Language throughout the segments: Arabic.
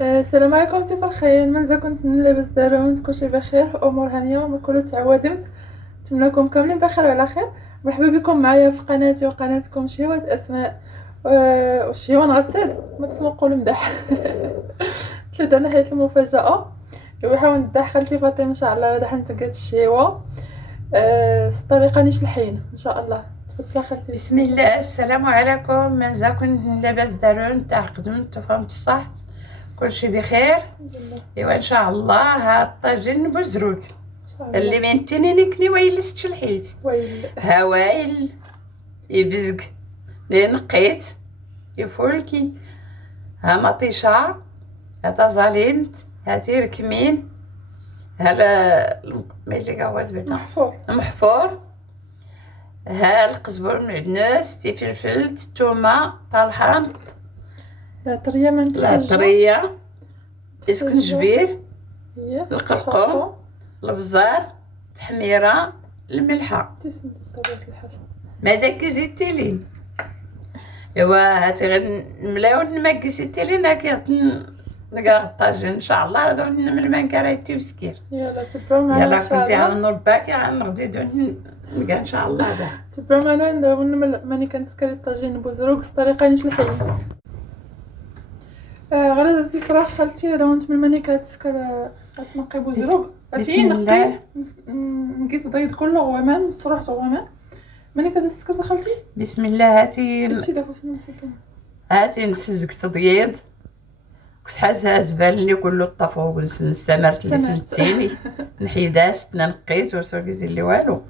السلام عليكم انتي فرحين مازال كنت لاباس دارون كلشي بخير امور هانيه ما كله تعودمت. نتمنىكم كاملين بخير وعلى خير. مرحبا بكم معايا في قناتي وقناتكم شهوة اسماء. والشهوة نغسل ما تسمى نقول مدح. ثلاثة انا حيت المفاجاه ويحاول ندح خالتي فاطمه ان شاء الله دحن تلقات الشهوة. الطريقه نيش الحين ان شاء الله. تفضلي خالتي. بسم الله. السلام عليكم. مازال كنت لاباس دارون تاع قدمت وفهمت الصح كلشي بخير. ايوا ان شاء الله هاد الطاجين بزروق اللي من تنينكني ويلست الحيت ويل هوايل يبزق لي نقيت يفولكي ها مطيشه ها زاليمت ها تيركمين ها ملي قواد بدا محفور ها القزبر المعدنوس تيفلفل الثومه طالحه العطريه ما العطريه اسكنجبير القرقم البزار التحميره الملحه تسنت بطبيعه الحال ما داك زيتي لين. ايوا هاتي غير نملاو نمكسي تيلين نلقى الطاجين ان شاء الله راه من المنكريتي وسكير. يلا تبعوا معنا يلا ان شاء كنتي الله. عاون رباك غادي نلقى ان شاء الله هذا. تبعوا معنا نداو ماني كنسكري الطاجين بوزروق الطريقه نيش الحين. غير درتي فراخ خالتي راه دونت من ماني كتسكر تنقي بوزروق عرفتي نقي نقيت البيض كله غوامان نستروح غوامان ماني كتسكر خالتي. بسم الله. هاتي نسوزك تضييض كسحاز زبال كله الطفو نستمرت لي سنتيني نحيداس نقيت وسوكيزي اللي والو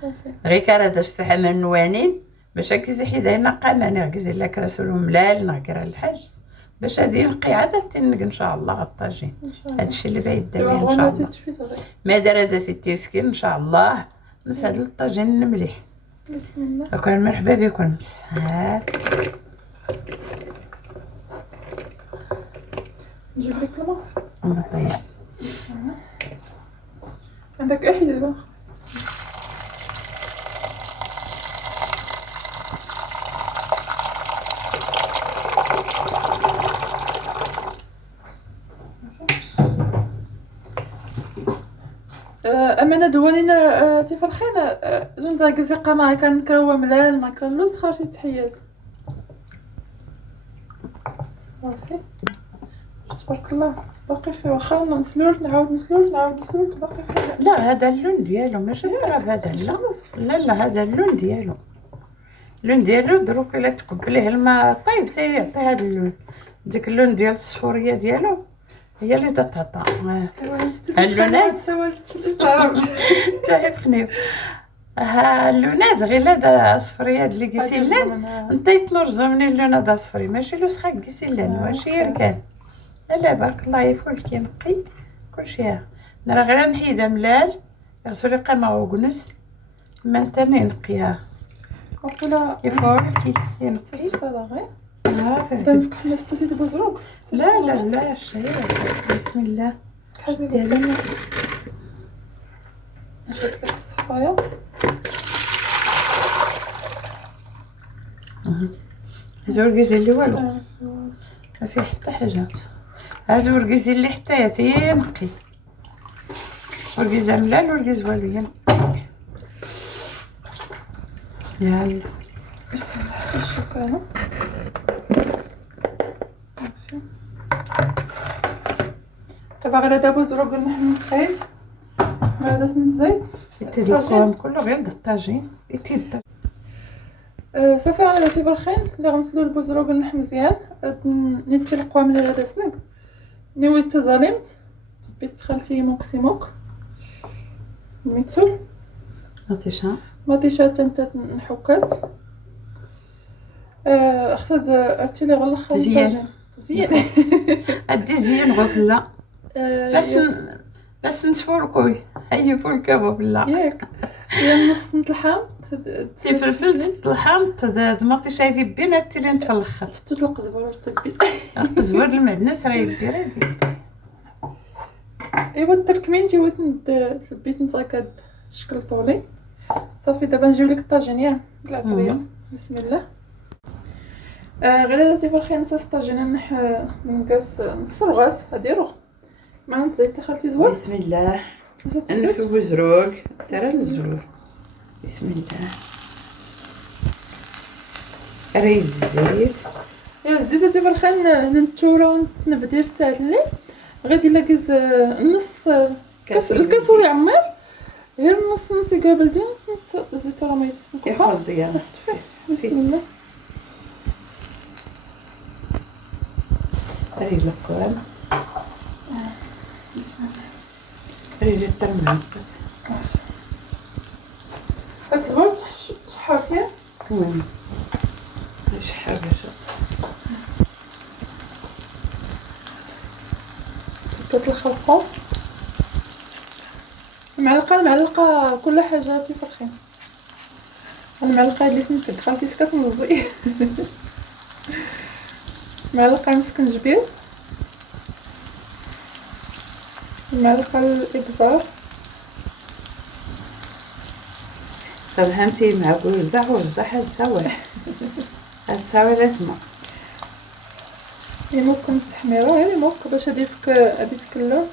صافي غير كرا فحم النوانين باش كيزي حيدا نقى ماني غيزي لك راسو ملال نقرا الحاج باش هادي نقي عاد تنق ان شاء الله غطاجين. هادشي اللي بايد داير ان شاء الله. ما دار هذا ستي مسكين ان شاء الله نسعد الطاجين مليح. بسم الله. وكان مرحبا بكم. هات نجيب لك الماء طيب عندك احد دابا. اما انا دوانينا تفرخين زون تاع قزيقه ما كان كروه ملال ما كان لوز خارجي تحيات صافي تبارك الله باقي فيه واخا نسلول نعاود نسلول باقي فيه. لا هذا اللون ديالو ماشي الطراب هذا. لا هذا اللون ديالو دروك الا تقبليه الماء طيب تيعطي هذا اللون. ديك اللون ديال الصفوريه ديالو هي اللي تتعطى. اللونات تعرفني ها اللونات غير لا صفريه اللي كيسيلان نطيت نرزو من اللون هذا صفري ماشي لوسخه كيسيلان ماشي يركان. لا بارك الله يفول كينقي كلشي. انا غير نحيدها ملال يغسلي قمه وكنس ما نتاني نقيها وقيلا يفول كي ينقي غير فهمتي. استسيت بوزروق. لا شيء. بسم الله. شدي لنا نشد لك الصفايه. هذا ورقيزي اللي والو ما فيه حتى حاجه. هذا ورقيزي اللي حتى تينقي ورقيزه ملال ورقيز والو ينقي. يلا بسم الله. شكرا. دابا غير هذا بوزروق نحن نقيت هذا سنت زيت يتدلقوهم كله غير الطاجين يتيد. صافي على هاتي بالخين اللي غنسلو البوزروق نحن مزيان نتلقوا من هذا سنك نوي تزالمت تبيت خالتي موكسيموك ميتسول مطيشه تنت نحكات اخذ ارتي لي غلخ تزيين تزيين زين غفله بس نسفولكوي هي فولكا غفله ياك هي نص اللحم تفلفل اللحم تماطي شاي دي بين التلين في الاخر تطلق القزبر تبي القزبر المعدنوس راه يبير ايوا التركمين تبيت نتا كشكل طولي. صافي دابا نجيب لك الطاجين العطريه. بسم الله. غير هادي فرخي نتا ستاجينا نقاس نص رغاس هادي روغ ما نزيد خالتي زوين. بسم الله. نفو زروق ترى الزروق. بسم الله. ريد الزيت. يا الزيت هادي فرخي ننتورا ونبدير ساعه الليل غادي لاكز نص الكاس هو يعمر غير نص يقابل ديال نص زيت راه ميت ياخذ ديال بسم الله. ريد الكوان. بسم الله. ريد الترمات. كتبغي تشحرتي المهم نشحر باش كتلخلقو معلقه كل حاجه تفرخين. المعلقه اللي سنتك خالتي كتنزي معلقه مسكنجبير، معلقه الابزار فهمتي مع بوزدح هاد تساوي الاسماء يمكن التحميره يعني ممكن باش هذيك اللون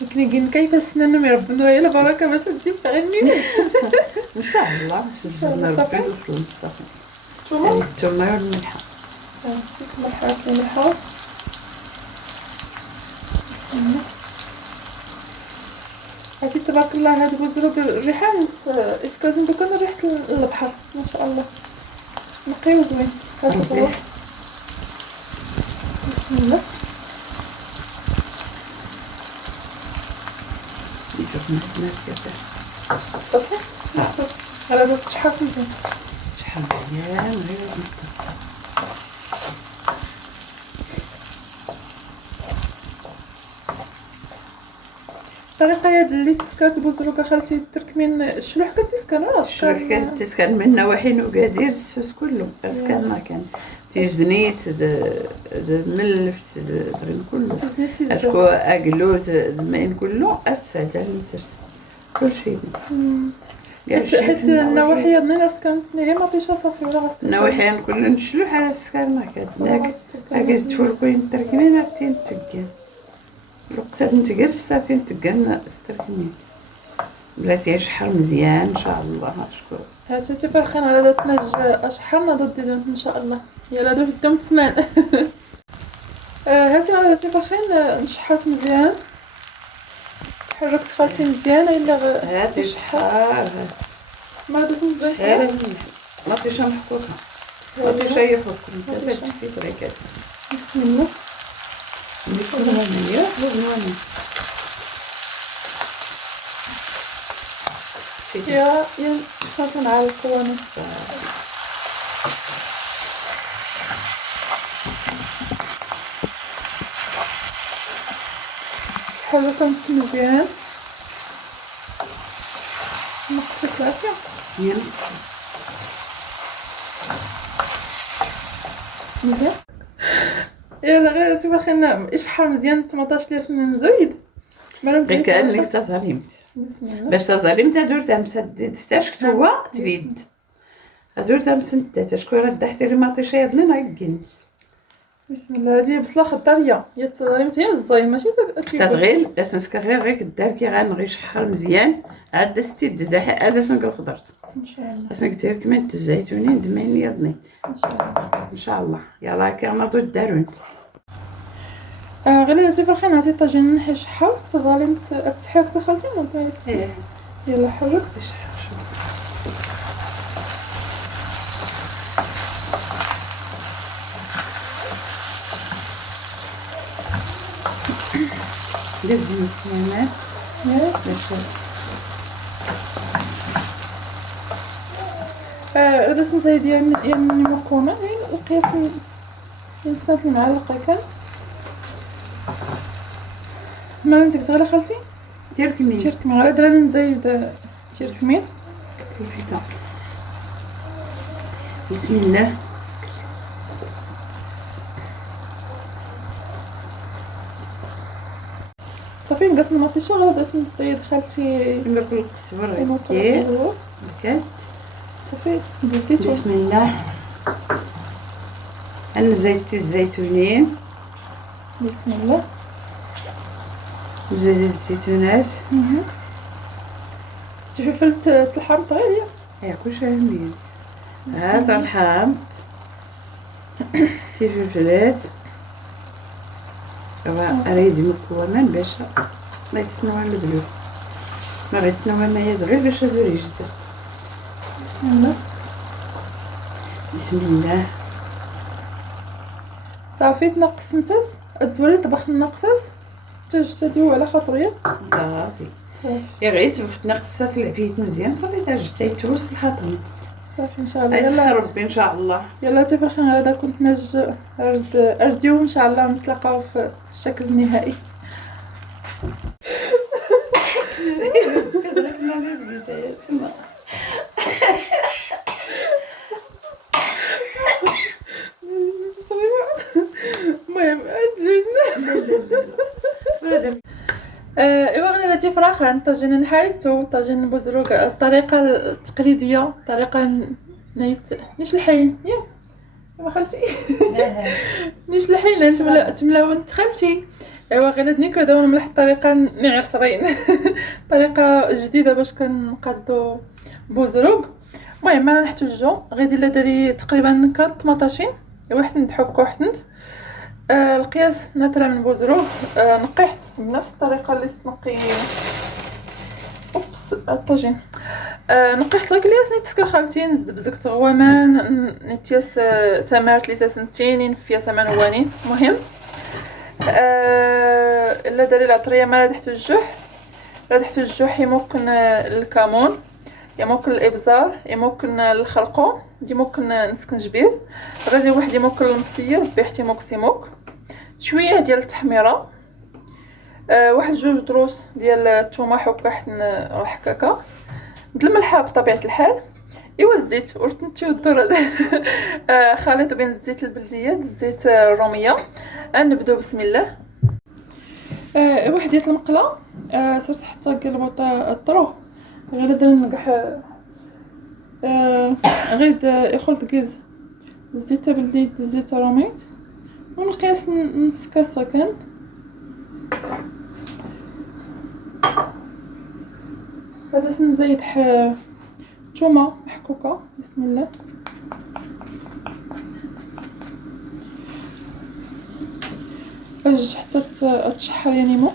يمكن كيف السنان يربنا غير البركه باش تجيب غني ان شاء الله نشجعنا ربي يوصل الصافي. نتوما الثومه والملحه ملحه الملحه. بسم الله. عرفتي تبارك الله هاد بوزروق الريحه يفكازن بكون ريحه البحر ما شاء الله نقي وزوين. هذا بسم الله. صافي نصوص على هاد تشحر مزيان شحال مزيان غير الطريقه هاد اللي تسكرت بوزروق خالتي تركمين الشلوح كتسكر ولا الشلوح كتسكر من نواحي وكادير السوس كله كتسكر ما كان تيزنيت ملف درين كله اشكو اقلو الماء كله اتسعد على المسرس كلشي حيت النواحي هاد الناس كانت نهي ما فيش صافي ولا غاست النواحي كله نشلوح على السكر ما كان هاكا تفركوين تركمين عرفتي تكان الوقت نتقل صرتي نتقل استركمين بلاتي يشحر مزيان ان شاء الله. شكون هاتي تفرخين على دات نج اشحرنا ضد ان شاء الله يلا دوش الدم تسمان هاتي على دات تفرخين نشحرت مزيان حركت خالتي مزيان الا هاتي شحار ما درت مزيان ما فيش نحطوها ما فيش اي حكم انت في طريقات. بسم الله. نكون هنيه لوني يا صافي على القوانين حركت مزيان نقصت العافية مزيان. يلا غير تبغينا اشحر مزيان 18 لسنه نزيد غير كانك تظلمت. بسم الله. باش تظلمت درتها مسدد تشكتوا تبيد درتها مسدد شكون ردحتي لي ماطيشه يضني نعكنس. بسم الله. هذه بصله خضريه هي تظلمت هي الزاين ماشي تتغيل اساسك غير كدار كي غنغي شحر مزيان عاد ستي دحي هذا شنو خضرت ان شاء الله اساسك دير كمان الزيتونين دمين يضني ان شاء الله ان شاء الله. يلا كنعطيو الدارونت غير هاتي فرخين هاتي طاجين نحي شحر تظلمت تحرك خالتي ما يلا حرك شحر لازم الكمامات هذا سنتي ديال المكونة القياس من سنة المعلقة كان ما انت تغلى خالتي دير كمين غير درنا نزيد دير كمين. بسم الله. صافي نقص المطيشه غير داس نزيد خالتي ناكل الكسور كير صافي دزيتو. بسم الله. انا زيت الزيتونين، بسم الله. زيت الزيتونات. فلفلت الحامض غالية. كلشي مزيان. هذا الحامض فلفلات اريد مكوما باش ما يتسنوا البلور، ما غيتنوا انايا غير باش هادو يجدوا. بسم الله. بسم الله. صافي تنقص نتاس تزوري طبخ النقصاص تجتديو على خاطريا صافي صافي غير تبغي تنقص العفيت مزيان صافي تاجتي توصل الخاطر صافي ان شاء الله. يلا ربي ان شاء الله. يلا تفرخي هذا كنت نج ارديو ان شاء الله نتلاقاو في الشكل النهائي. المهم ايوا غنلاتي فراخ طاجين نحريتو طاجين بوزروك الطريقه التقليديه، الطريقه نيش الحين يا ما خالتي نيش الحين تملاون خالتي. ايوا غير هاد نيكو داون ملح الطريقه نعصرين طريقه جديده باش كنقادو بوزروك. المهم ما نحتاجو غير الا داري تقريبا كرات طماطاشين واحد نضحك واحد القياس نترى من بوزروك. نقيت بنفس الطريقه اللي تنقي الطاجين. نقيت الكلياس نيت خالتين زبزك غوامان نتياس تمارت ليساس نتينين فيا سمان وانين. مهم الا داري العطريه ما تحت الجوح لا تحت الجوح يمكن الكمون يمكن الابزار يمكن الخلقوم دي ممكن نسكنجبير غادي واحد يمكن المصير بيحتي موك سيموك شويه ديال التحميره واحد جوج دروس ديال الثومه حكاح هكاكا د الملحه بطبيعه الحال. ايوا الزيت ورتنتي والذره خليط بين الزيت البلديه الزيت الروميه. نبداو بسم الله. واحد ديال المقله صرت حتى قلبوا الطروه غير دابا نقح غير يخلط كيز الزيت بلديه الزيت روميت ونقيس نص كاسه كان هذا سنزيد ثومه محكوكه. بسم الله. حتى تشحر يعني موك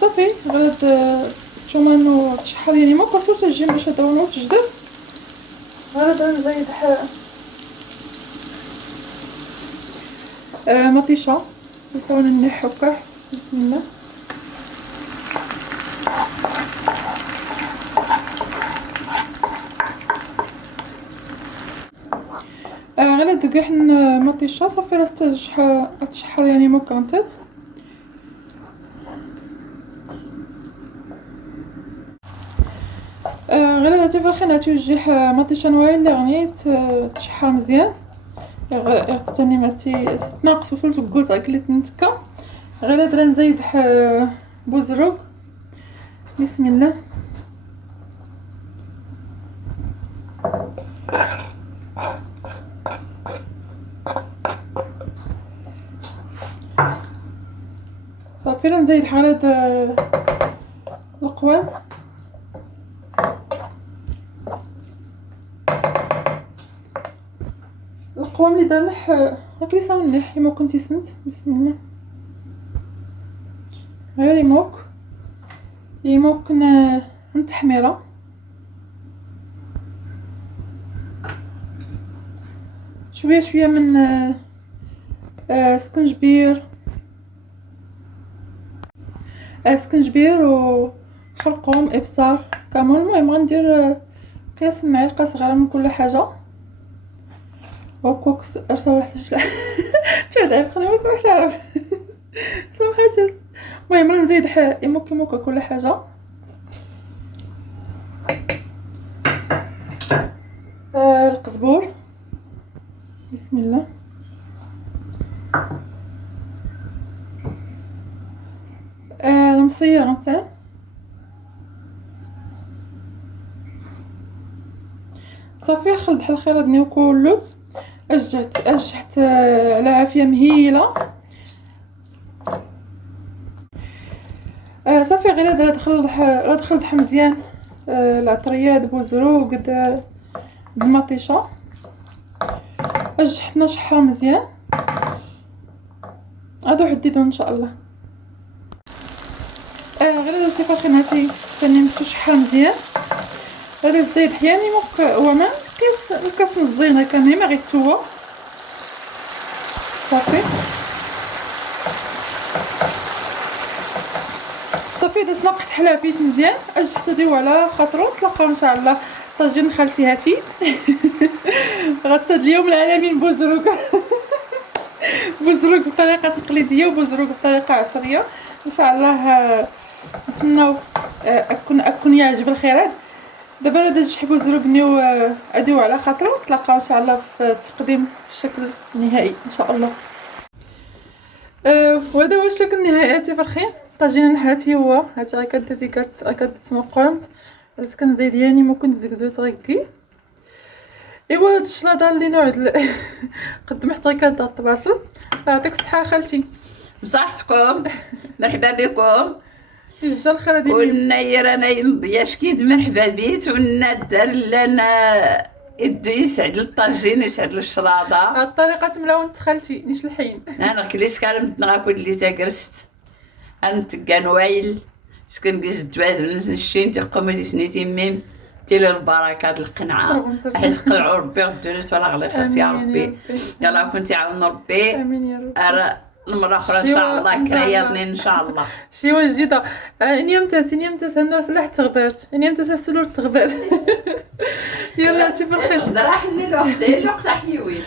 صافي غير الثومه انه تشحر يعني موك خاصو تجي باش تدونو تجدر غير نزيد مطيشه يساوي نحو كاع. بسم الله. غير دقيح مطيشه صافي راه تشحر يعني مكونتات. غير هاتي فرخينا توجيح مطيشه نوايا اللي غنيت تشحر مزيان غير تاني ما تناقص وفلت قلت اكلت نتكا غير درا نزيد بوزروك. بسم الله. صافي نزيد حالات القوام القوام اللي دار هاك لي صاون نح يمكن تيسنت. بسم الله. غير يمكن التحميره شويه من سكنجبير وخرقوم ابصار كمون. المهم غندير قياس معلقه صغيره من كل حاجه وكوكس ارسل واحد تعود عيب خلينا واش تعرف صافي. المهم نزيد يمكن كل حاجه القزبور. بسم الله. المصير نتاع صافي خلط بحال الخير دنيو كلوت. اجحت على عافيه مهيله. صافي غير هذا دخل ضحى مزيان. العطريه بوزروق بالمطيشه. اجحت نشحها مزيان. غادي حديدو ان شاء الله. غير درتي فاخين هاتي ثاني مشحها مزيان. هذا الزيت حياني هو ما الكاس مزيان هكا ما غيتوى. صافي درت نقط حلابيت مزيان. اجحت ديو على خاطرو. نتلاقاو ان شاء الله طاجين خالتي هاتي. غتاد اليوم العالمين بوزروق. بوزروق بطريقه تقليديه وبوزروق بطريقه عصريه ان شاء الله. نتمنوا اكون يعجب الخيرات. دابا راه شحال بوزروق نيو اديو على خاطرو. نتلاقاو ان شاء الله في التقديم في الشكل النهائي ان شاء الله. وهذا هو الشكل النهائي في الخير. طاجين هاتي هو هاتي غير كديتي كتسمو قرمت. درت كنزيد يعني ما كنت زكزوت غيكي. ايوا هاد الشلاضه اللي نوع قدمت غير كدا الطباصل. يعطيك الصحه خالتي. بصحتكم. مرحبا بكم. جا الخير ديالي. والناير انا يمضياش كيد مرحبا بيت والنادر لنا يسعد الطاجين يسعد الشلاضه. هاد الطريقه تملاون خالتي نيش الحين. انا كليس كان نغاكل اللي تاكرست انت كان وايل سكن جيت توازن الشين تقوم سنيتي ميم تيل البركه القنعه حيت قلعوا ربي غدورت ولا غلي خير يا ربي. يلا كنتي عاون ربي. امين يا رب. المره اخرى ان شاء الله كرياضني ان شاء الله شي جديده. اني متاس النور فلاح تغبرت. اني متاس السلور تغبر. يلا تي بالخير. راح الوقت حيوي.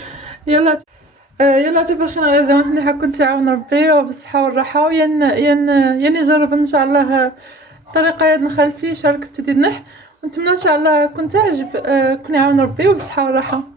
يلا تي بالخير. غير زعما كنت عاون ربي وبالصحه والراحه. يعني نجرب ان شاء الله الطريقه يد خالتي شاركت ديال نح. ونتمنى ان شاء الله كنت عجب كون عاون ربي وبالصحه والراحه.